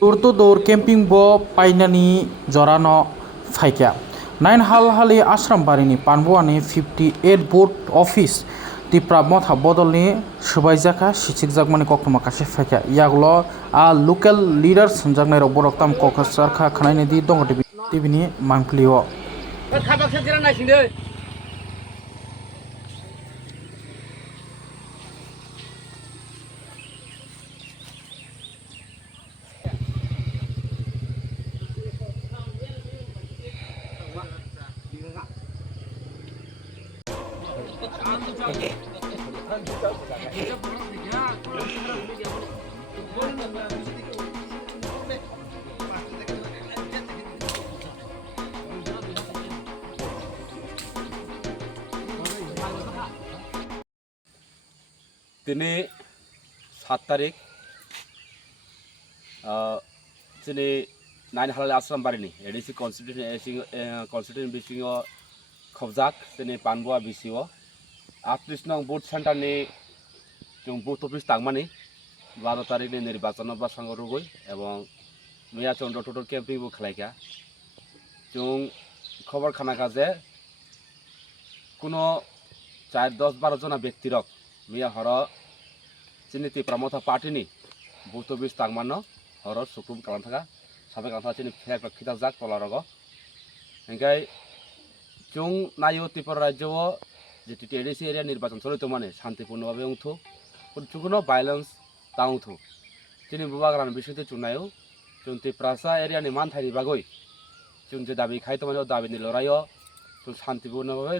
Urtu dor camping bo painani jorano faika. Nine hal ashram barini panbuani 58 board office tipra motha bodolni subaijaka sichikjakmani koktoma kashe faika. Yaglo a local leaders jaknai rok borok tam kokasar kha khanaini di dong tibini mangplio. Khabak sajira naisinde. दिनै 7 तारिख दिनै nine हालाल आश्रम बारिनि ADC constitution बिसिङाव खबजाक दिनै पानबुआ बिसिङाव 38 नং booth सेन्टारनि जों booth office तांमानि 12 तारिखनि निर्वाचन बासांग रुगै एवं मैया चन्द्र टटल केम्पिंबो खालायखा जों खबर खानाखा जे कोनो 4-10-12 जना व्यक्ति रक मैया हर चिनि तिप्रामथा पार्टीनि बुथ अफिस तांमानो हर सुकुम खालामथागा साबे खालामथा चिनि फेक खिता जाक तलारग ओंखाय जों नायो त्रिपुरा राज्योआव जितु एडिसि एरिया निर्वाचन चलित माने शांतिपूर्णभावे उंथु कुनो भाइलेंस ताउथु चिनि बुबाग्रान बिसुते चुनायो जों त्रिपुरासा एरियानि मानथायनि बागै जों जे दाबि खायतो माने दाबिनि लड़ाइयो जों शांतिपूर्णभावे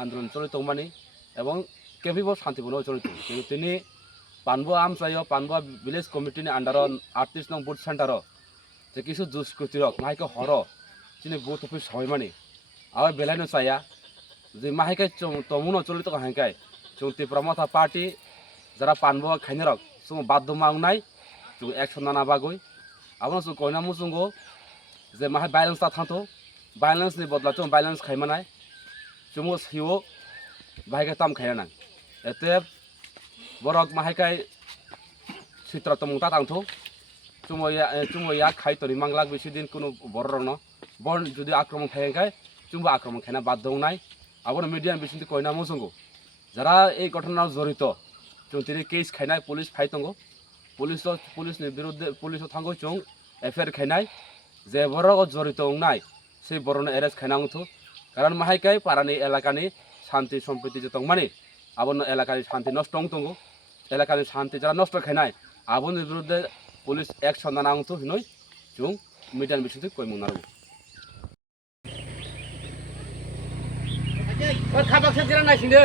आंदोलन चलित माने एवं केम्पिंग शांतिपूर्ण चलित दिनै पानबुआ आमसायो पानबुआ विलेज कमिटिनि अंडार 38 नং बुथ सेन्टार जे किछु दुष्कृति रक माइको हर चिनि बुथ अफिस सबाय माने आव बेलायनो चाया जे माइकै तमुनो चलित हायकाय जों त्रिपुरामथा पार्टी जरा पानबुआ खायनो रक जों बाध्य मांगनाय जों एक्शन नाना बागै आबो जों कयना मुजुंगो जे माहाय बैलेंस थांथो बैलेंस नि बदला जों बैलेंस खायमानाय जों सिओ बाहायका ताम खायना एते borok mahakai sitra tomungta tangtho chumoya khai tori manglak bisidin kuno bororno bon judi akromon khaykai chumba akromon khayna baddongnai abor median bisinti koina mosungo jara ei ঘটনার জড়িত চুনতিনি case খাইনাই police ফাইতঙ্গো police ni বিরুদ্ধে police থাঙ্গো চুং FIR খাইনাই যে বড় জড়িত নাই সেই বড়নে arrest খাইনাংথু কারণ মাহাইকাই পারানি এলাকানি শান্তি সম্প্রীতি যে তংমানি আবন এলাকার শান্তি নষ্ট তঙ্গো এলাকার শান্তি যারা নষ্ট খাইনাই আবনের বিরুদ্ধে পুলিশ অ্যাকশন নানাংথু হিনই চুং মিডিয়ান বিশুদ্ধি কইমুনারু Khabak sajira naisinde.